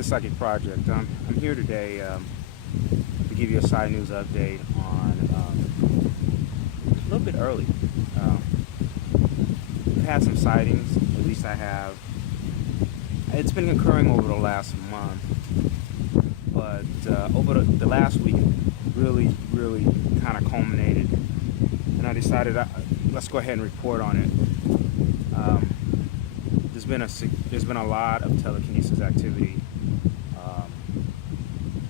the Psychic Project. I'm here today to give you a side news update on a little bit early. Um, we've had some sightings, at least I have. It's been occurring over the last month, but over the last week, really kind of culminated, and I decided let's go ahead and report on it. There's been a lot of telekinesis activity um,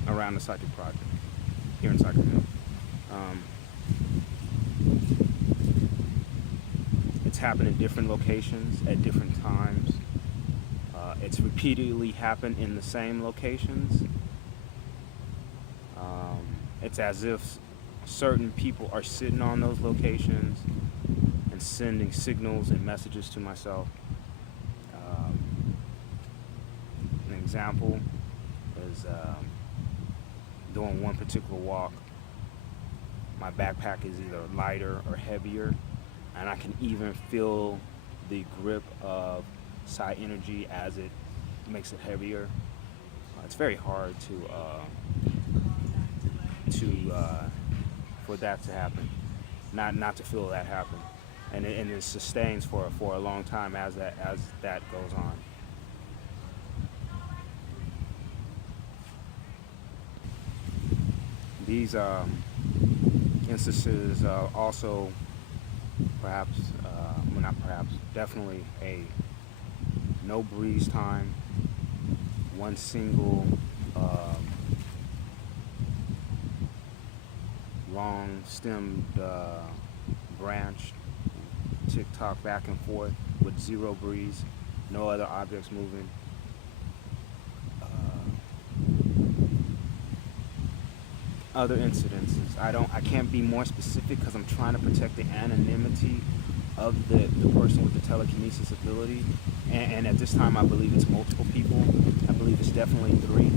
around the Psychic Project here in Sacramento. Um, it's happened in different locations at different times. It's repeatedly happened in the same locations. It's as if certain people are sitting on those locations and sending signals and messages to myself. An example is doing one particular walk. My backpack is either lighter or heavier, and I can even feel the grip of psi energy as it makes it heavier. It's very hard for that to happen, not to feel that happen, and it sustains for a long time as that goes on. These instances also perhaps, well, not perhaps, definitely a no breeze time, one single long stemmed branch tick-tock back and forth with zero breeze, no other objects moving. Other incidences, I can't be more specific because I'm trying to protect the anonymity of the person with the telekinesis ability, and at this time I believe it's multiple people. I believe it's definitely three.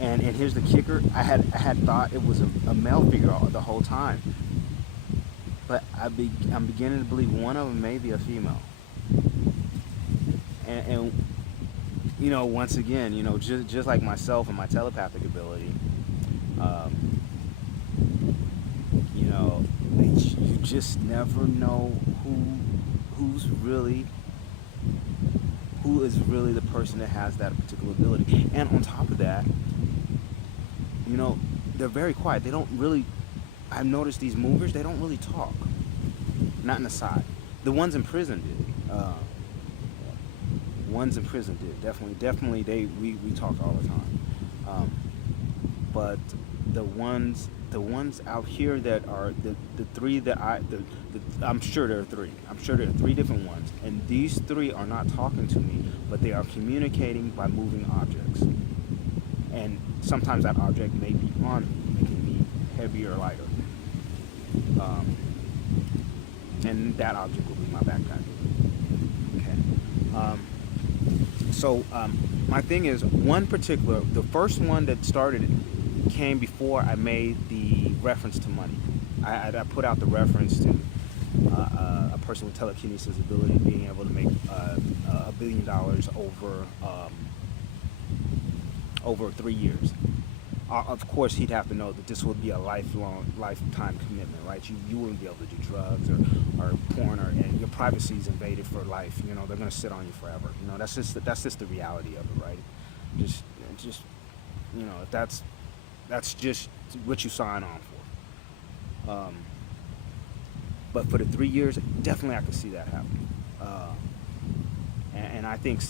And here's the kicker: I had thought it was a male figure the whole time, but I'm beginning to believe one of them may be a female. And you know, once again, you know, just like myself and my telepathic ability, you know, you just never know who is really the person that has that particular ability. And on top of that, you know, they're very quiet. They don't really. I've noticed these movers. They don't really talk. Not in the side. The ones in prison did. Ones in prison did definitely. We talked all the time. But the ones out here that are the three that I'm sure there are three. I'm sure there are three different ones, and these three are not talking to me, but they are communicating by moving objects. And sometimes that object may be on me, making me heavier or lighter. And that object will be my backpack. Okay. So my thing is, the first one that started it came before I made the reference to money. I put out the reference to a person with telekinesis ability being able to make $1 billion over 3 years. Of course, he'd have to know that this would be a lifetime commitment, right? You wouldn't be able to do drugs or porn, and your privacy is invaded for life. You know, they're going to sit on you forever. You know, that's just the reality of it, right? Just you know, that's just what you sign on for. But for the 3 years, definitely I can see that happening. And I think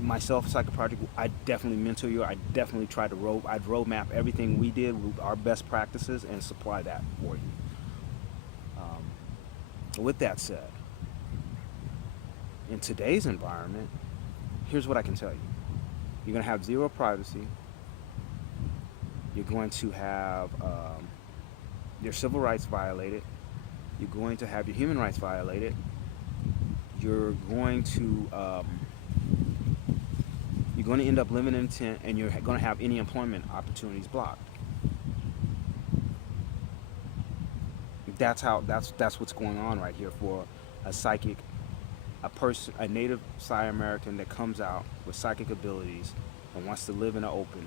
myself, Psychic Project, I definitely mentor you. I definitely try to I'd roadmap everything we did, our best practices, and supply that for you. With that said, in today's environment, here's what I can tell you. You're going to have zero privacy. You're going to have your civil rights violated. You're going to have your human rights violated. You're going to end up living in tent, and you're going to have any employment opportunities blocked. That's what's going on right here for a psychic a native Psi American that comes out with psychic abilities and wants to live in the open,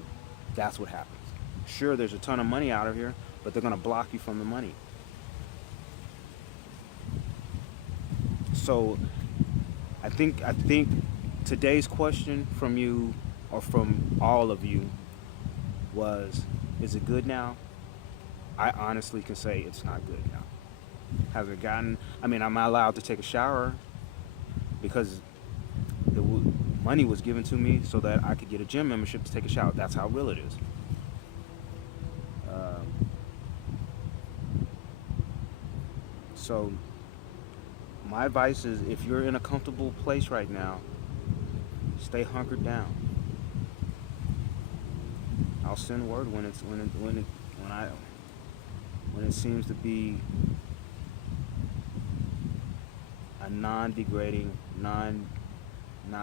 that's what happens. Sure, there's a ton of money out of here, but they're going to block you from the money. So I think today's question from you, or from all of you, was, is it good now? I honestly can say it's not good now. Has it gotten? I mean, am I allowed to take a shower because money was given to me so that I could get a gym membership to take a shower? That's how real it is. So my advice is, if you're in a comfortable place right now, stay hunkered down. I'll send word when it seems to be a non-degrading, not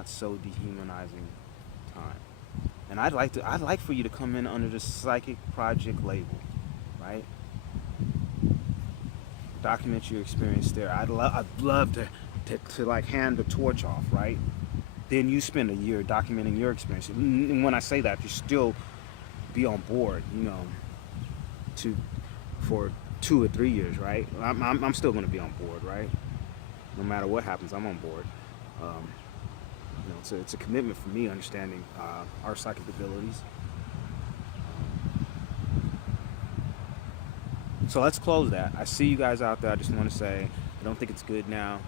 so dehumanizing time. And I'd like for you to come in under the Psychic Project label, right? Document your experience there. I'd love to like hand the torch off, right? Then you spend a year documenting your experience. And when I say that, you still be on board, for 2 or 3 years, right? I'm still going to be on board, right? No matter what happens, I'm on board. It's a commitment for me, understanding our psychic abilities. So let's close that. I see you guys out there. I just want to say, I don't think it's good now.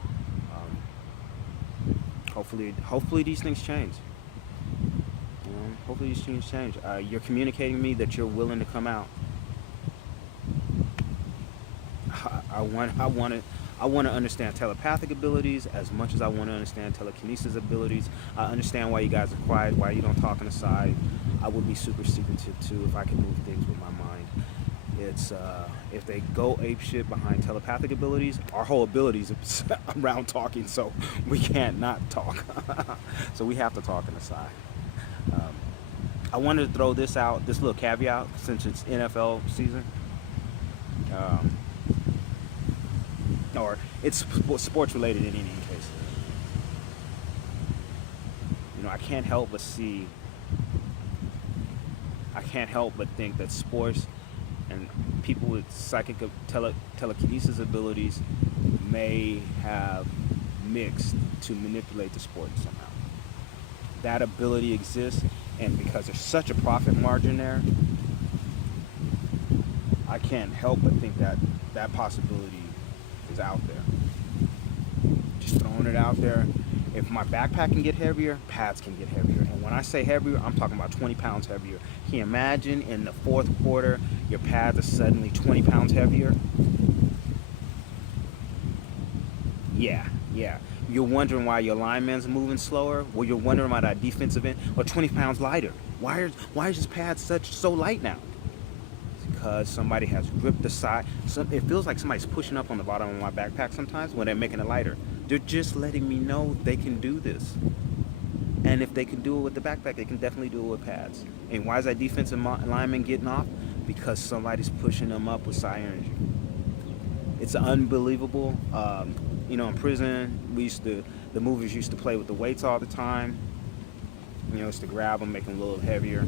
Hopefully these things change. Hopefully these things change. You're communicating to me that you're willing to come out. I want to understand telepathic abilities as much as I want to understand telekinesis abilities. I understand why you guys are quiet, why you don't talk on the side. I would be super secretive too if I could move things with my mind. It's if they go ape shit behind telepathic abilities, our whole abilities around talking, so we can't not talk. So we have to talk on the side. I wanted to throw this little caveat, since it's NFL season. Or it's sports related in any case. I can't help but think that sports and people with psychic telekinesis abilities may have mixed to manipulate the sport somehow. That ability exists, and because there's such a profit margin there, I can't help but think that that possibility is out there. Just throwing it out there. If my backpack can get heavier, pads can get heavier. And when I say heavier, I'm talking about 20 pounds heavier. Can you imagine in the fourth quarter, your pads are suddenly 20 pounds heavier? Yeah. You're wondering why your lineman's moving slower? Well, you're wondering why that defensive end, or 20 pounds lighter. Why is this pad so light now? Because somebody has gripped the side. It feels like somebody's pushing up on the bottom of my backpack sometimes when they're making it lighter. They're just letting me know they can do this. And if they can do it with the backpack, they can definitely do it with pads. And why is that defensive lineman getting off? Because somebody's pushing them up with psi energy. It's unbelievable. In prison, the movers used to play with the weights all the time. It's to grab them, make them a little heavier.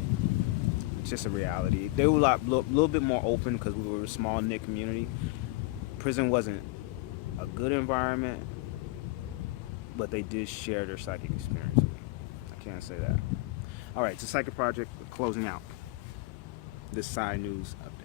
It's just a reality. They were a little bit more open because we were a small knit community. Prison wasn't a good environment, but they did share their psychic experience. I can't say that. All right, it's a Psychic Project closing out this side news update.